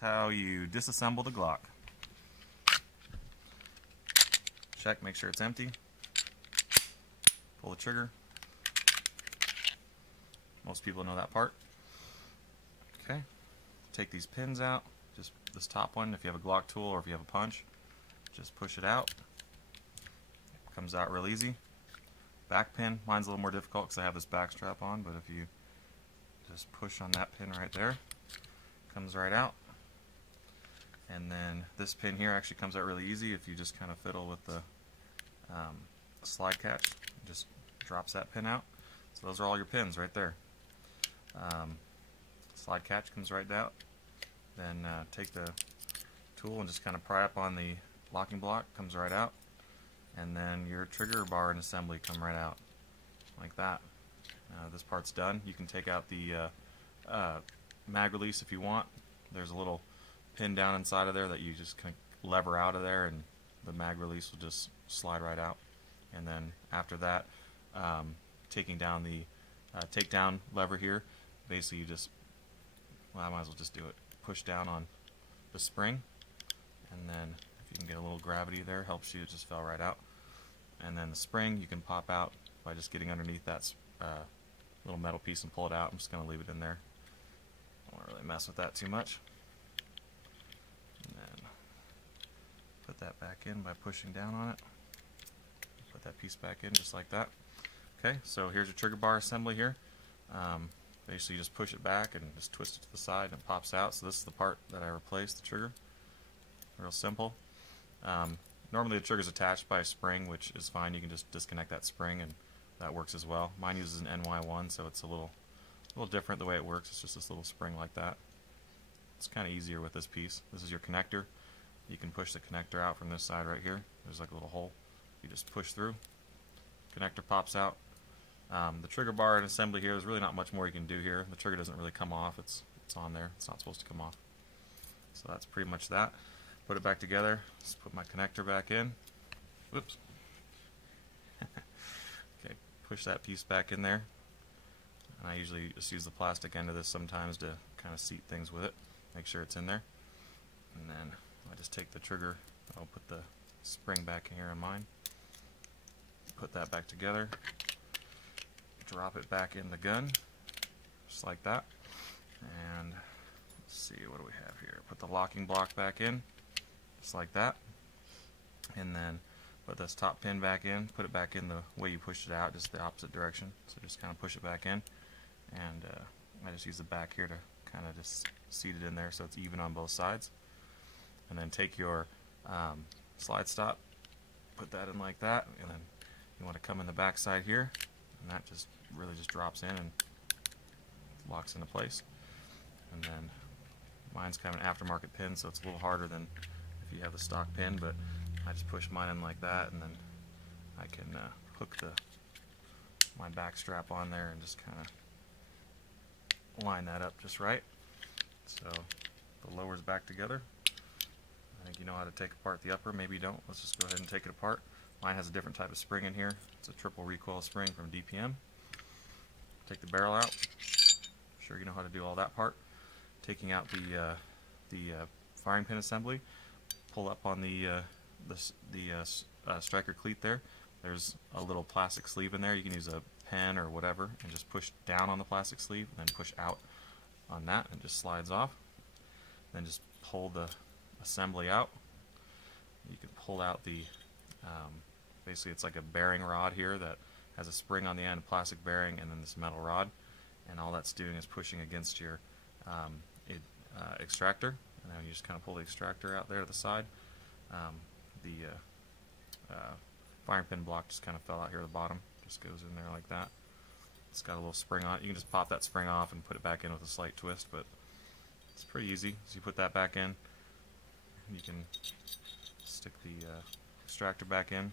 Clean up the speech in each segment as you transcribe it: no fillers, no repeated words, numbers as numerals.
how you disassemble the Glock. Check, make sure it's empty. Pull the trigger. Most people know that part. Okay, take these pins out. Just this top one, if you have a Glock tool or if you have a punch, just push it out. It comes out real easy. Back pin, mine's a little more difficult because I have this back strap on, but if you just push on that pin right there, it comes right out. And then this pin here actually comes out really easy if you just kind of fiddle with the slide catch. It just drops that pin out. So those are all your pins right there. Slide catch comes right out. Then take the tool and just kind of pry up on the locking block, comes right out. And then your trigger bar and assembly come right out like that. This part's done. You can take out the mag release if you want. There's a little pin down inside of there that you just kind of lever out of there, and the mag release will just slide right out. And then after that, taking down the takedown lever here, basically you just, well, I might as well just do it. Push down on the spring, and then if you can get a little gravity there, helps you. It just fell right out. And then the spring you can pop out by just getting underneath that little metal piece and pull it out. I'm just going to leave it in there. I don't want to really mess with that too much. And then put that back in by pushing down on it. Put that piece back in just like that. Okay, so here's your trigger bar assembly here. Basically you just push it back and just twist it to the side and it pops out. So this is the part that I replaced, the trigger. Real simple. Normally the trigger is attached by a spring, which is fine. You can just disconnect that spring and that works as well. Mine uses an NY1, so it's a little different the way it works. It's just this little spring like that. It's kind of easier with this piece. This is your connector. You can push the connector out from this side right here. There's like a little hole. You just push through. Connector pops out. The trigger bar and assembly here, there's really not much more you can do here. The trigger doesn't really come off. It's on there. It's not supposed to come off. So that's pretty much that. Put it back together. Just put my connector back in. Whoops. Okay, push that piece back in there. And I usually just use the plastic end of this sometimes to kind of seat things with it. Make sure it's in there. And then I just take the trigger. I'll put the spring back in here on mine. Put that back together. Drop it back in the gun. Just like that. And let's see, what do we have here? Put the locking block back in. Just like that. And then put this top pin back in. Put it back in the way you pushed it out, just the opposite direction. So just kind of push it back in. And I just use the back here to kind of just seat it in there so it's even on both sides. And then take your slide stop, put that in like that, and then you want to come in the back side here, and that just really just drops in and locks into place. And then mine's kind of an aftermarket pin, so it's a little harder than if you have the stock pin, but I just push mine in like that, and then I can hook my back strap on there and just kind of line that up just right. So the lower's back together. I think you know how to take apart the upper. Maybe you don't. Let's just go ahead and take it apart. Mine has a different type of spring in here. It's a triple recoil spring from DPM. Take the barrel out. Sure you know how to do all that part. Taking out the firing pin assembly. Pull up on the striker cleat there. There's a little plastic sleeve in there. You can use a pen or whatever and just push down on the plastic sleeve and then push out on that, and it just slides off. Then just pull the assembly out. You can pull out the basically it's like a bearing rod here that has a spring on the end, a plastic bearing, and then this metal rod, and all that's doing is pushing against your extractor, and then you just kind of pull the extractor out there to the side. The firing pin block just kind of fell out here at the bottom, just goes in there like that. It's got a little spring on it. You can just pop that spring off and put it back in with a slight twist, but it's pretty easy. So you put that back in, you can stick the extractor back in,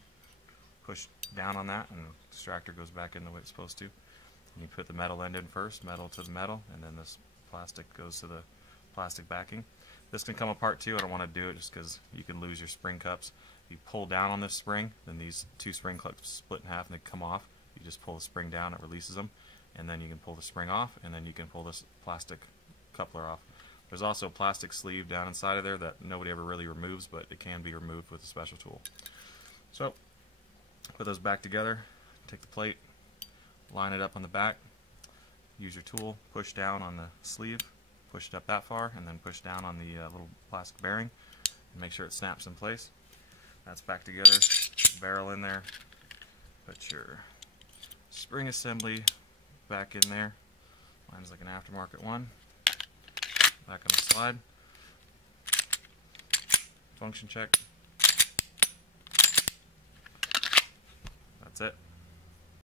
push down on that, and the extractor goes back in the way it's supposed to. And you put the metal end in first, metal to the metal, and then this plastic goes to the plastic backing. This can come apart too. I don't want to do it just because you can lose your spring cups. If you pull down on this spring, then these two spring cups split in half and they come off. You just pull the spring down, it releases them, and then you can pull the spring off, and then you can pull this plastic coupler off. There's also a plastic sleeve down inside of there that nobody ever really removes, but it can be removed with a special tool. So, put those back together, take the plate, line it up on the back, use your tool, push down on the sleeve, push it up that far, and then push down on the little plastic bearing, and make sure it snaps in place. That's back together, barrel in there, put your spring assembly back in there. Mine's like an aftermarket one. Back on the slide. Function check. That's it.